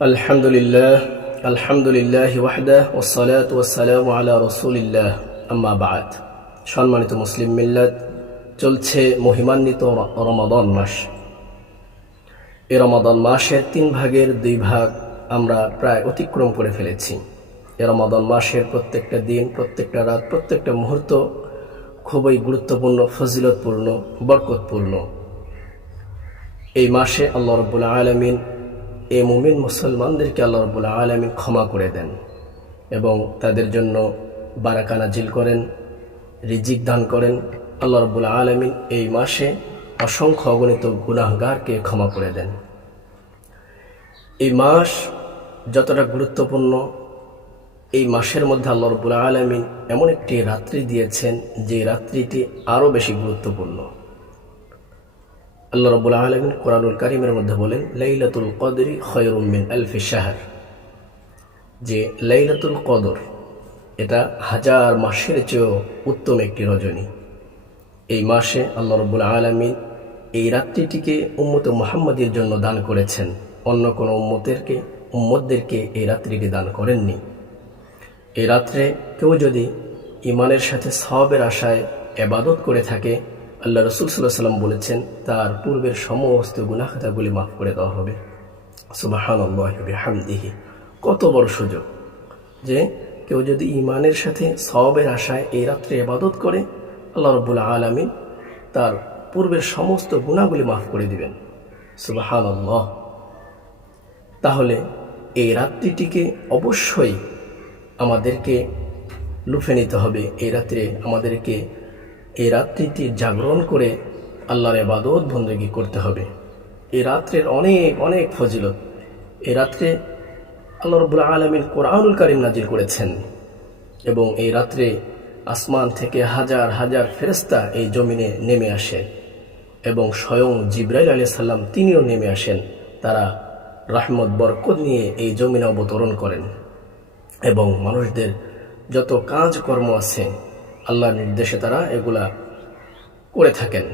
আলহামদুলিল্লাহ আলহামদুলিল্লাহ ওয়াহদাহ ওয়াসসালাতু ওয়াসসালামু আলা রাসূলিল্লাহ আম্মা বা'দ। সম্মানিত মুসলিম মিল্লাত, চলছে মহিমান্বিত রমাদান মাস। এই রমাদান মাসের 3 ভাগের 2 ভাগ আমরা প্রায় অতিক্রম করে ফেলেছি। এই রমাদান মাসের প্রত্যেকটা দিন, প্রত্যেকটা রাত, প্রত্যেকটা মুহূর্ত খুবই গুরুত্বপূর্ণ, ফজিলতপূর্ণ, বরকতপূর্ণ। এই মাসে আল্লাহ রাব্বুল আলামিন এই মুমিন মুসলমানদেরকে আল্লাহ রাব্বুল আলামিন ক্ষমা করে দেন এবং তাদের জন্য বারাকা নাজিল করেন, রিজিক দান করেন। আল্লাহ রাব্বুল আলামিন এই মাসে অসংখ্য অগণিত গুনাহগারকে ক্ষমা করে দেন। এই মাস যতটা গুরুত্বপূর্ণ, এই মাসের মধ্যে আল্লাহ রাব্বুল আলামিন এমন একটি রাত্রি দিয়েছেন যে রাত্রিটি আরও বেশি গুরুত্বপূর্ণ। আল্লাহ রাব্বুল আলামিন কোরআনুল কারীমের মধ্যে বলেন, লাইলাতুল কদরি খায়রুম মিন আলফি শাহর, যে লাইলাতুল কদর এটা 1000 মাসের চেয়েও উত্তম একটি রজনী। এই মাসে আল্লাহ রাব্বুল আলামিন এই রাত্রিটিকে উম্মতে মুহাম্মাদের জন্য দান করেছেন, অন্য কোনো উম্মতদেরকে এই রাত্রিটি দান করেননি। এই রাত্রে কেউ যদি ঈমানের সাথে সওয়াবের আশায় ইবাদত করে থাকে, আল্লাহ রাসূল সাল্লাল্লাহু আলাইহি ওয়াসাল্লাম বলেছেন তার পূর্বের সমস্ত গুনাহ খাতাগুলি মাফ করে দেওয়া হবে। সুবহানাল্লাহি ওয়া বিহামদিহি। কত বড় সুযোগ যে কেউ যদি ঈমানের সাথে সওয়াবের আশায় এই রাত্রে ইবাদত করে, আল্লাহ রাব্বুল আলামিন তার পূর্বের সমস্ত গুনাহগুলি মাফ করে দিবেন। সুবহানাল্লাহ। তাহলে এই রাত্রিটিকে অবশ্যই আমাদেরকে লুফে নিতে হবে। এই রাত্রে আমাদেরকে এই রাত্রিটি জাগরণ করে আল্লাহর ইবাদত বন্দেগী করতে হবে। এই রাত্রের অনেক অনেক ফজিলত। এই রাত্রে আল্লাহ রাব্বুল আলামিন কোরআনুল কারীম নাজিল করেছেন এবং এই রাত্রে আসমান থেকে হাজার হাজার ফেরেশতা এই জমিনে নেমে আসে এবং স্বয়ং জিবরাইল আলাইহিস সালাম তিনিও নেমে আসেন। তারা রহমত বরকত নিয়ে এই জমিনে অবতরণ করেন এবং মানুষদের যত কাজকর্ম আছে আল্লাহর নির্দেশে তারা এগুলা করে থাকেন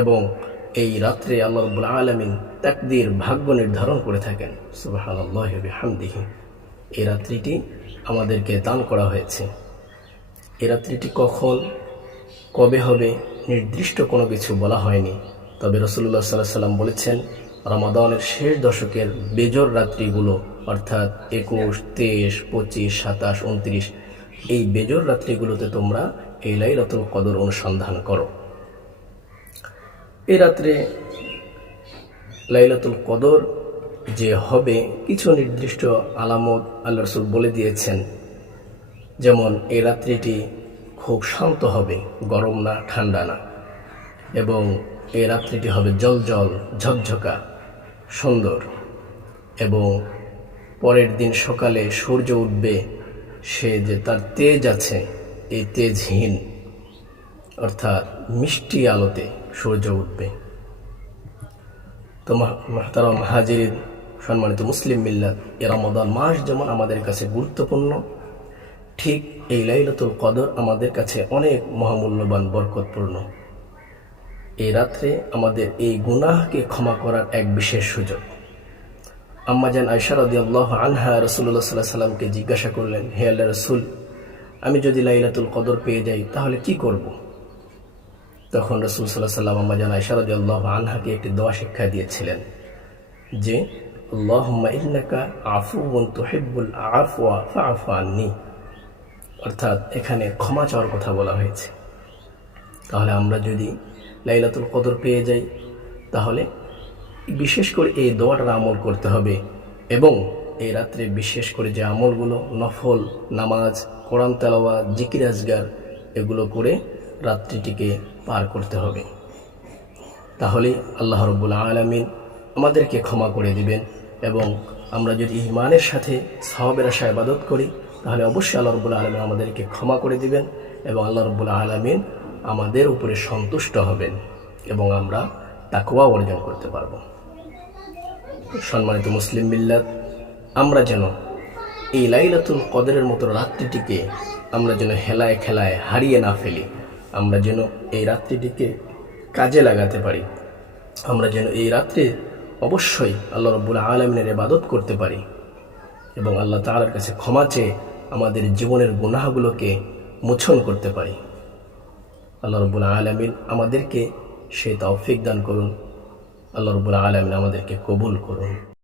এবং এই রাত্রে আল্লাহ রাব্বুল আলামিন তাকদীর, ভাগ্য নির্ধারণ করে থাকেন। সুবহানাল্লাহি ওয়া বিহামদিহি। এই রাত্রিটি আমাদেরকে দান করা হয়েছে। এই রাত্রিটি কখন কবে হবে নির্দিষ্ট কোনো কিছু বলা হয়নি, তবে রাসূলুল্লাহ সাল্লাল্লাহু আলাইহি ওয়াসাল্লাম বলেছেন রমাদানের শেষ দশকের বেজর রাত্রিগুলো, অর্থাৎ 21, 23, 25, 27, 29 এই বেজর রাত্রিগুলোতে তোমরা এই লাইলাতুল কদর অনুসন্ধান করো। এই রাত্রে লাইলাতুল কদর যে হবে কিছু নির্দিষ্ট আলামত আল্লাহ রাসূল বলে দিয়েছেন। যেমন এই রাত্রিটি খুব শান্ত হবে, গরম না, ঠান্ডা না, এবং এই রাত্রিটি হবে জলজল, ঝকঝকা, সুন্দর, এবং পরের দিন সকালে সূর্য উঠবে, সে যে তার তেজ আছে এই তেজহীন, অর্থাৎ মিষ্টি আলোতে সূর্য উঠবে। তো মুহতারাম হাজিরিন, সম্মানিত মুসলিম মিল্লাত, এই রমাদান মাস যেমন আমাদের কাছে গুরুত্বপূর্ণ, ঠিক এই লাইলাতুল কদর আমাদের কাছে অনেক মহামূল্যবান, বরকতপূর্ণ। এই রাত্রে আমাদের এই গুনাহকে ক্ষমা করার এক বিশেষ সুযোগ। আম্মা জান আয়েশা রাদিয়াল্লাহু আনহা রাসূলুল্লাহ সাল্লাল্লাহু আলাইহি ওয়াসাল্লামকে জিজ্ঞাসা করলেন, হে আল্লাহর রাসূল, আমি যদি লাইলাতুল কদর পেয়ে যাই তাহলে কি করব? তখন রাসূল সাল্লাল্লাহু আলাইহি ওয়াসাল্লাম আম্মা জান আয়েশা রাদিয়াল্লাহু আনহাকে একটি দোয়া শিক্ষা দিয়েছিলেন যে আল্লাহুম্মা ইন্নাকা আফুউন তুহিব্বুল আফওয়া ফাআফু আন্নী, অর্থাৎ এখানে ক্ষমা চাওয়ার কথা বলা হয়েছে। তাহলে আমরা যদি লাইলাতুল কদর পেয়ে যাই তাহলে বিশেষ করে এই দোয়াটার আমল করতে হবে এবং এই রাত্রে বিশেষ করে যে আমলগুলো, নফল নামাজ, কোরআন তেলাওয়াত, জিকির আজগার, এগুলো করে রাত্রিটিকে পার করতে হবে। তাহলে আল্লাহ রাব্বুল আলামিন আমাদেরকে ক্ষমা করে দিবেন এবং আমরা যদি ঈমানের সাথে সওয়াবের আশায় ইবাদত করি তাহলে অবশ্যই আল্লাহ রাব্বুল আলামিন আমাদেরকে ক্ষমা করে দিবেন এবং আল্লাহ রাব্বুল আলামিন আমাদের উপরে সন্তুষ্ট হবেন এবং আমরা তাকওয়া অর্জন করতে পারব। সম্মানিত মুসলিম মিল্লাত, আমরা যেন এই লাইলাতুল কদরের মতো রাত্রিটিকে আমরা যেন হেলায় খেলায় হারিয়ে না ফেলি, আমরা যেন এই রাত্রিটিকে কাজে লাগাতে পারি, আমরা যেন এই রাত্রে অবশ্যই আল্লাহ রাব্বুল আলামিনের ইবাদত করতে পারি এবং আল্লাহ তাআলার কাছে ক্ষমা চেয়ে আমাদের জীবনের গুনাহগুলোকে মোচন করতে পারি। আল্লাহ রাব্বুল আলামিন আমাদেরকে সেই তৌফিক দান করুন। আল্লাহ রাব্বুল আলামিন আমাদেরকে কবুল করুন।